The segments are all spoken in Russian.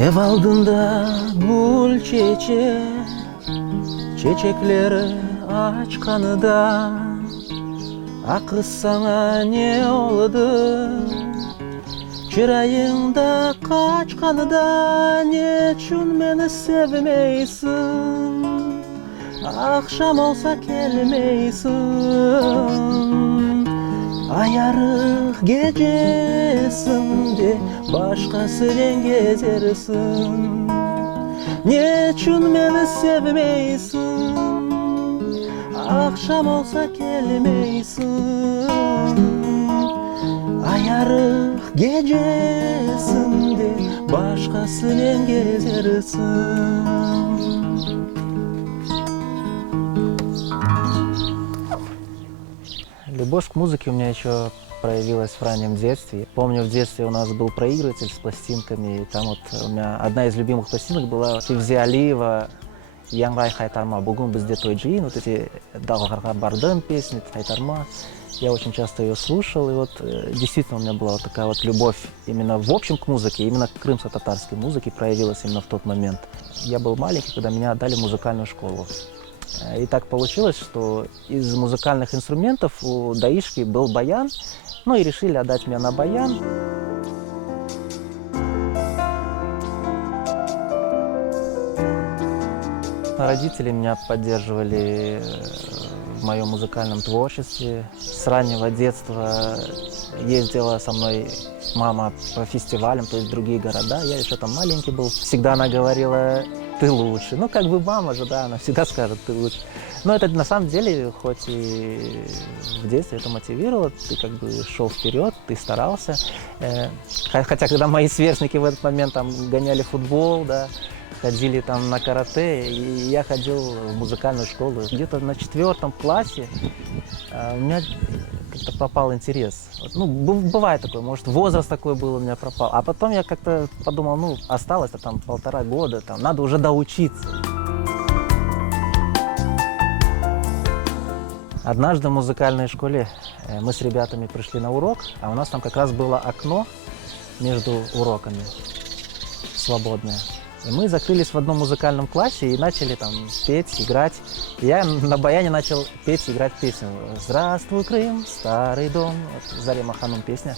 Ev aldığında gül çiçekleri açkanıda akız sana ne oldu? Çırayında kaçkanıda niçin beni sevmeysin? Akşam olsa gelmeysin. Ayarık gecesinde başkasıyla gezersin. Niçin beni sevmeysin? Akşam olsa gelmeysin. Ayarık gecesinde başkasıyla gezersin. Любовь к музыке у меня еще проявилась в раннем детстве. Помню, в детстве у нас был проигрыватель с пластинками, и там вот у меня одна из любимых пластинок была Февзи Алиева «Яңғай қайтарма», «Бүгін бізде той жиын», вот эти «Далғарға бардым» песни, «Қайтарма». Я очень часто ее слушал, и вот действительно у меня была вот такая вот любовь именно в общем к музыке, именно к крымско-татарской музыке проявилась именно в тот момент. Я был маленький, когда меня отдали в музыкальную школу. И так получилось, что из музыкальных инструментов у даишки был баян, ну и решили отдать меня на баян. Родители меня поддерживали в моем музыкальном творчестве. С раннего детства ездила со мной мама по фестивалям, то есть в другие города. Я еще там маленький был. Всегда она говорила: ты лучше. Ну, как бы мама же, да, она всегда скажет, ты лучше. Но это на самом деле, хоть и в детстве это мотивировало, ты как бы шел вперед, ты старался. Хотя, когда мои сверстники в этот момент там гоняли футбол, да, ходили там на карате, и я ходил в музыкальную школу. Где-то на 4 классе у меня как-то пропал интерес. Ну, бывает такое, может, возраст такой был у меня пропал. А потом я как-то подумал, ну, осталось-то там 1,5 года, там, надо уже доучиться. Однажды в музыкальной школе мы с ребятами пришли на урок, а у нас там как раз было окно между уроками свободное. И мы закрылись в одном музыкальном классе и начали там петь, играть. И я на баяне начал петь и играть песню «Здравствуй, Крым, старый дом». Вот, Зарема Ханум песня.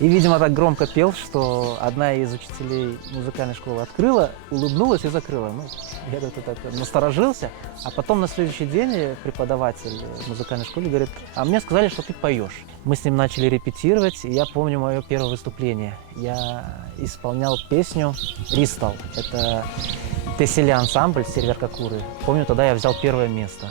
И, видимо, так громко пел, что одна из учителей музыкальной школы открыла, улыбнулась и закрыла. Ну, я как-то так насторожился. А потом на следующий день преподаватель в музыкальной школе говорит: а мне сказали, что ты поешь. Мы с ним начали репетировать, и я помню мое первое выступление. Я исполнял песню «Ристал». Это Тесели ансамбль Серверка Куры. Помню, тогда я взял первое место.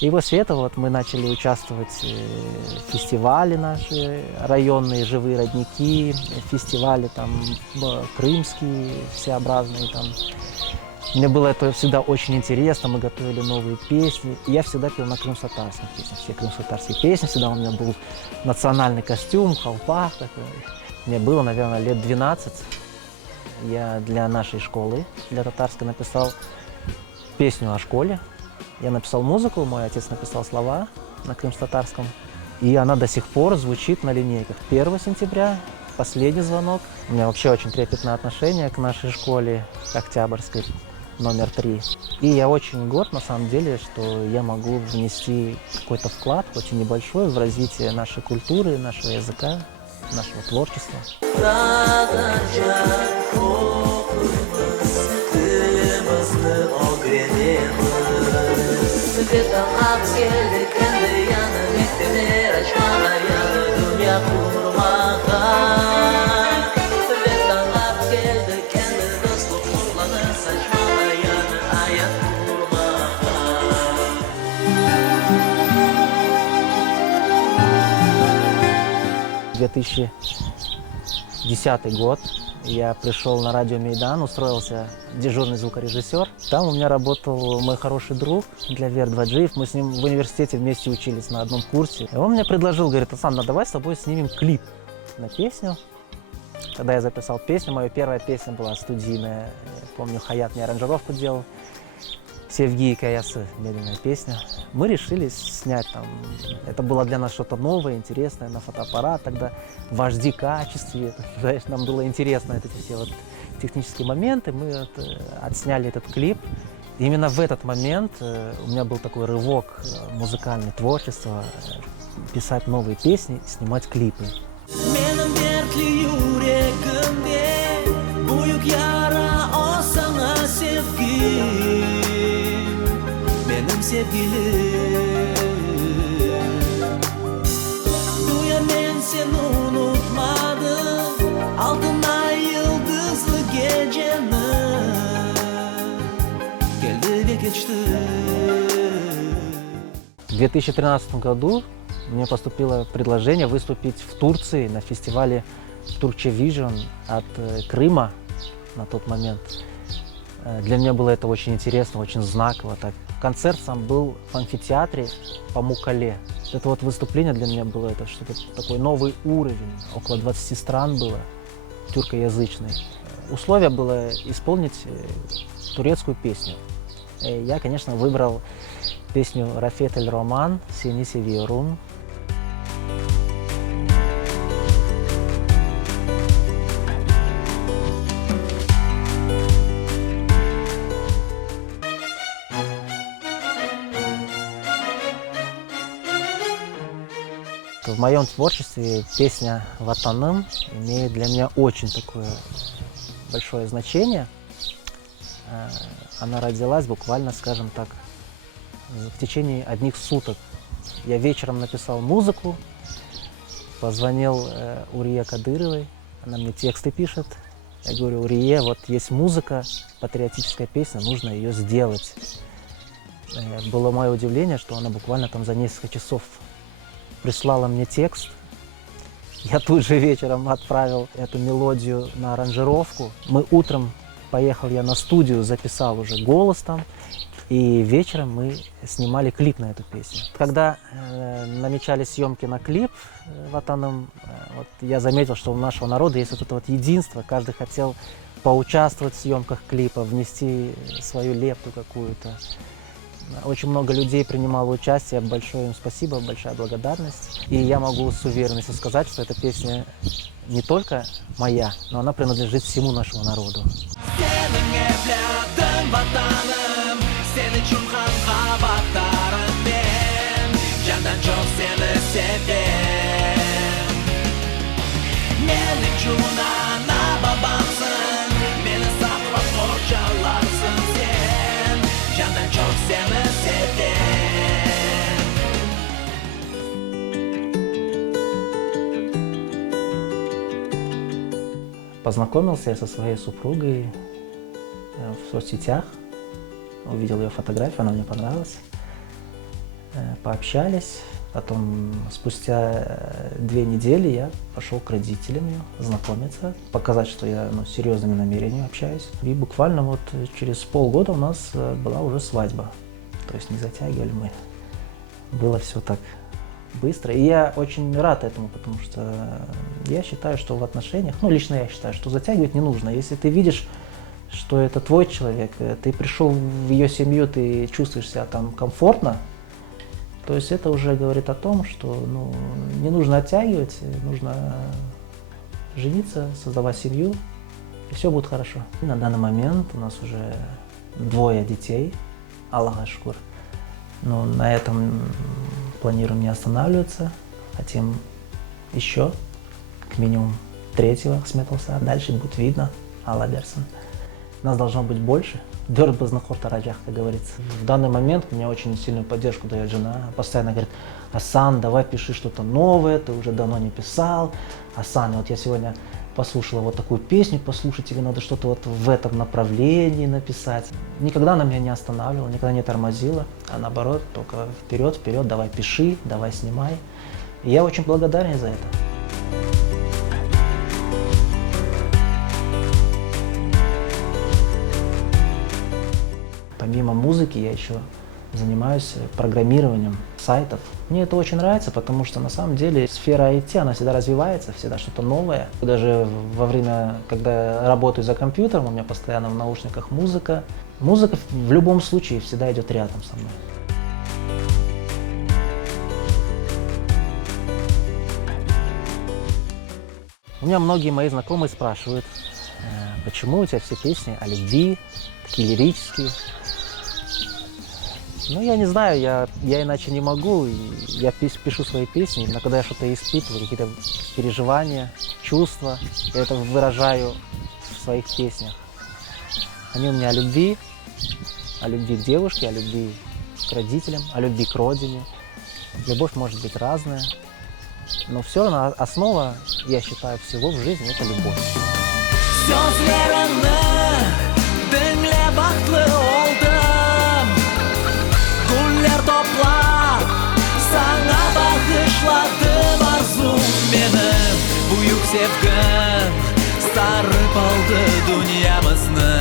И после этого вот мы начали участвовать в фестивале наши районные, живые родники, фестивали там крымские, всеобразные там. Мне было это всегда очень интересно, мы готовили новые песни. И я всегда пел на крымско-татарских песнях, все крымско-татарские песни. Всегда у меня был национальный костюм, колпак такой. Мне было, наверное, лет 12. Я для нашей школы, для татарской, написал песню о школе. Я написал музыку, мой отец написал слова на крымско-татарском. И она до сих пор звучит на линейках. 1 сентября, последний звонок. У меня вообще очень трепетное отношение к нашей школе, к Октябрьской, номер 3. И я очень горд, на самом деле, что я могу внести какой-то вклад, хоть и небольшой, в развитие нашей культуры, нашего языка, нашего творчества. В 2010 год я пришел на радио Мейдан, устроился дежурный звукорежиссер. Там у меня работал мой хороший друг Глявер Дваджиев. Мы с ним в университете вместе учились на одном курсе. И он мне предложил, говорит: Асан, ну давай с тобой снимем клип. на песню. Когда я записал песню, моя первая песня была студийная. Помню, Хаят мне аранжировку делал. Севги и Каясы, медленная песня. Мы решили снять там. Это было для нас что-то новое, интересное, на фотоаппарат. Тогда в HD качестве. Знаешь, нам было интересно эти все вот технические моменты. Мы вот отсняли этот клип. И именно в этот момент у меня был такой рывок музыкального творчества. Писать новые песни, снимать клипы. В 2013 году мне поступило предложение выступить в Турции на фестивале Turkey Vision от Крыма на тот момент. Для меня было это очень интересно, очень знаково. Так. Концерт сам был в амфитеатре Памуккале. Это вот выступление для меня было это что-то такой новый уровень. Около 20 стран было, тюркоязычный. Условие было исполнить турецкую песню. Я, конечно, выбрал песню Рафет эль-Роман «Seni seviyorum». В моем творчестве песня «Ватаным» имеет для меня очень такое большое значение. Она родилась буквально, скажем так, в течение одних суток. Я вечером написал музыку, позвонил Урие Кадыровой, она мне тексты пишет. Я говорю: Урие, вот есть музыка, патриотическая песня, нужно ее сделать. Было мое удивление, что она буквально там за несколько часов прислала мне текст. Я тут же вечером отправил эту мелодию на аранжировку. Мы утром поехал я на студию, записал уже голос там, и вечером мы снимали клип на эту песню. Когда намечались съемки на клип «Ватаным», вот, я заметил, что у нашего народа есть вот это вот единство, каждый хотел поучаствовать в съемках клипа, внести свою лепту какую-то. Очень много людей принимало участие, большое им спасибо, большая благодарность. И я могу с уверенностью сказать, что эта песня не только моя, но она принадлежит всему нашему народу. Познакомился я со своей супругой в соцсетях, увидел ее фотографию, она мне понравилась. Пообщались, потом спустя 2 недели я пошел к родителям ее знакомиться, показать, что я серьезными намерениями общаюсь. И буквально вот через полгода у нас была уже свадьба, то есть не затягивали мы. Было все так быстро. И я очень рад этому, потому что я считаю, что в отношениях, лично я считаю, что затягивать не нужно. Если ты видишь, что это твой человек, ты пришел в ее семью, ты чувствуешь себя там комфортно, то есть это уже говорит о том, что не нужно оттягивать, нужно жениться, создавать семью, и все будет хорошо. И на данный момент у нас уже 2 детей, Аллаху шукур. Но на этом планируем не останавливаться, хотим еще, как минимум 3-го сметался, а дальше будет видно, Алла берсин. Нас должно быть больше. Дёрт базнахор раджах, как говорится. В данный момент мне очень сильную поддержку дает жена. Постоянно говорит: Асан, давай пиши что-то новое, ты уже давно не писал. Асан, вот я сегодня послушала вот такую песню, послушай, тебе надо что-то вот в этом направлении написать. Никогда она меня не останавливала, никогда не тормозила, а наоборот, только вперед, вперед, давай пиши, давай снимай. И я очень благодарен за это. Помимо музыки я еще занимаюсь программированием сайтов. Мне это очень нравится, потому что на самом деле сфера IT, она всегда развивается, всегда что-то новое. Даже во время, когда я работаю за компьютером, у меня постоянно в наушниках музыка. Музыка в любом случае всегда идет рядом со мной. У меня многие мои знакомые спрашивают, почему у тебя все песни о любви, такие лирические. Ну, я не знаю, я иначе не могу. Я пишу свои песни, но когда я что-то испытываю, какие-то переживания, чувства, я это выражаю в своих песнях. Они у меня о любви к девушке, о любви к родителям, о любви к родине. Любовь может быть разная, но все равно основа, я считаю, всего в жизни – это любовь. Bağışladım arzum benim Buyuk sevgim sarıp aldı dünyamızı